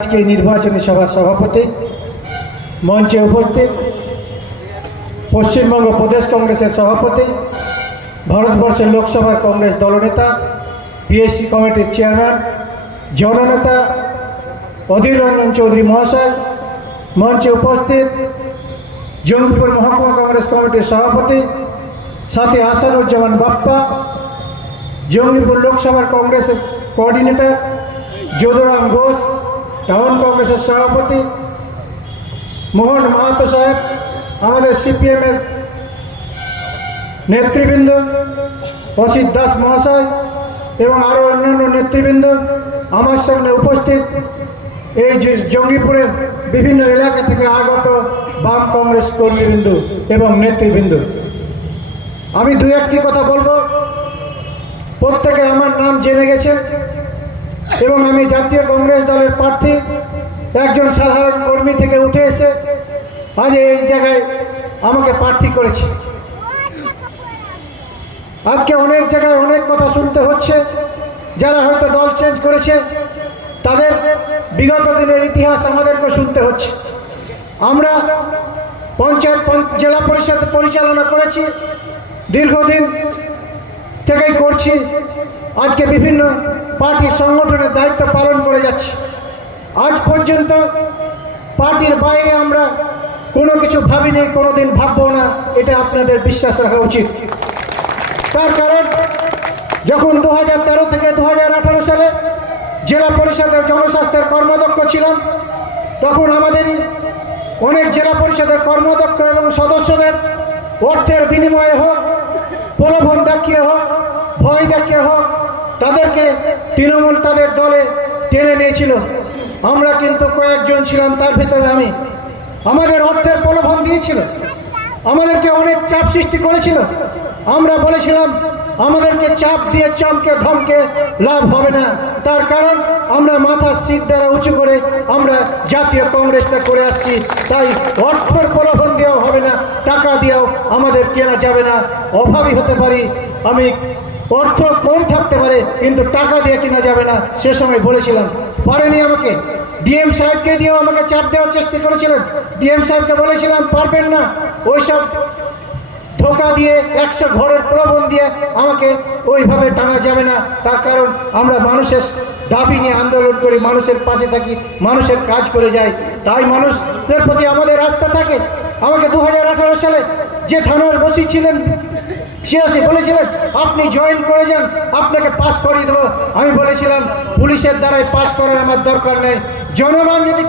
আজকে নির্বাচনী সভার সভাপতি মঞ্চে উপস্থিত পশ্চিমবঙ্গ প্রদেশ কংগ্রেসের সভাপতি, ভারতবর্ষের লোকসভার কংগ্রেস দলনেতা, বিএসসি কমিটির চেয়ারম্যান, জননেতা অধীর রঞ্জন চৌধুরী মহাশয়, মঞ্চে উপস্থিত জঙ্গিপুর মহকুমা কংগ্রেস কমিটির সভাপতি সাথে আসানুজ্জামান বাপ্পা, জঙ্গিপুর লোকসভার কংগ্রেসের কোঅর্ডিনেটর যদুরাম ঘোষ টাউন কংগ্রেসের সভাপতি মোহন মাহাতো সাহেব, আমাদের সিপিএমের নেতৃবৃন্দ অসিত দাস মহাশয় এবং আরও অন্যান্য নেতৃবৃন্দ আমার সামনে উপস্থিত। এই জঙ্গিপুরের বিভিন্ন এলাকা থেকে আগত বাম কংগ্রেস কর্মীবৃন্দ এবং নেতৃবৃন্দ। আমি দু একটি কথা বলব। প্রত্যেকে আমার নাম জেনে গেছেন। এবং আমি জাতীয় কংগ্রেস দলের প্রার্থী, একজন সাধারণ কর্মী থেকে উঠে এসে আজ এই জায়গায় আমাকে প্রার্থী করেছে। আজকে অনেক জায়গায় অনেক কথা শুনতে হচ্ছে, যারা হয়তো দল চেঞ্জ করেছে, তাদের বিগত দিনের ইতিহাস আমাদেরকে শুনতে হচ্ছে। আমরা পঞ্চায়েত জেলা পরিষদ পরিচালনা করেছি, দীর্ঘদিন থেকেই করছি। আজকে বিভিন্ন পার্টি সংগঠনের দায়িত্ব পালন করে যাচ্ছি। আজ পর্যন্ত পার্টির বাইরে আমরা কোনো কিছু ভাবিনি কোনো দিন ভাববো না, এটা আপনাদের বিশ্বাস রাখা উচিত। তার কারণ, যখন দু হাজার তেরো থেকে দু হাজার আঠারো সালে জেলা পরিষদের জনস্বাস্থ্যের কর্মদক্ষ ছিলাম, তখন আমাদেরই অনেক জেলা পরিষদের কর্মদক্ষ এবং সদস্যদের অর্থের বিনিময়ে হোক, প্রলোভন দেখিয়ে হোক ভয় দেখিয়ে হোক, তাদেরকে তৃণমূল তাদের দলে টেনে নিয়েছিল। আমরা কিন্তু কয়েকজন ছিলাম, তার ভিতরে আমি। আমাদের অর্থের প্রলোভন দিয়েছিল। আমাদেরকে অনেক চাপ সৃষ্টি করেছিল। আমরা বলেছিলাম, আমাদেরকে চাপ দিয়ে চমকে ধমকে লাভ হবে না। তার কারণ, আমরা মাথার সিট দ্বারা উঁচু করে আমরা জাতীয় কংগ্রেসটা করে আসছি। তাই অর্থের প্রলোভন দেওয়া হবে না, টাকা দিয়েও আমাদের কেনা যাবে না। অভাবী হতে পারি, আমি অর্থ কম থাকতে পারে, কিন্তু টাকা দিয়ে কেনা যাবে না। সে সময় বলেছিলাম, পারেনি আমাকে। ডিএম সাহেবকে দিয়েও আমাকে চাপ দেওয়ার চেষ্টা করেছিলেন। ডিএম সাহেবকে বলেছিলাম, পারবেন না। ওইসব ধোকা দিয়ে একশো ঘরের প্রলোভন দিয়ে আমাকে ওইভাবে টানা যাবে না। তার কারণ আমরা মানুষের দাবি নিয়ে আন্দোলন করি, মানুষের পাশে থাকি, মানুষের কাজ করে যাই। তাই মানুষের প্রতি আমাদের আস্থা থাকে। আমাকে দু হাজার আঠারো সালে যে থানার বসি ছিলেন সে আছে, বলেছিলেন, আপনি জয়েন করে যান, আপনাকে পাস করিয়ে দেবো। আমি বলেছিলাম, পুলিশের দ্বারাই পাস করার আমার দরকার নেই। জনগণ যদি